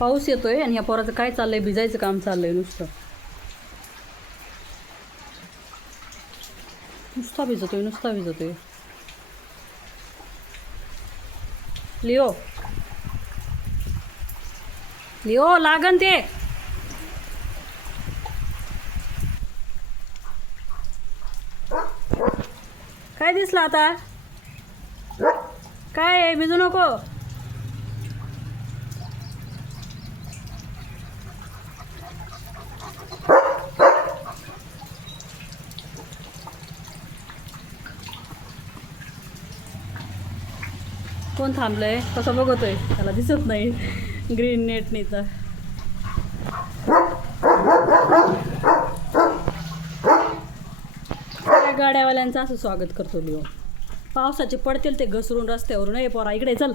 पाऊस येतोय आणि ह्या पोराचं काय चाललंय, भिजायचं काम चाललंय नुसतं. नुसता भिजतोय. लिओ लागन ते. काय दिसलं आता? काय आहे, भिजू नको. कोण थांबलंय? कसं बघतोय, त्याला दिसत नाही ग्रीन नेटने. तर गाड्यावाल्यांचं असं स्वागत करतो लिओ. पावसाचे पडतील ते घसरून रस्त्यावरून. पोरा इकडे चल.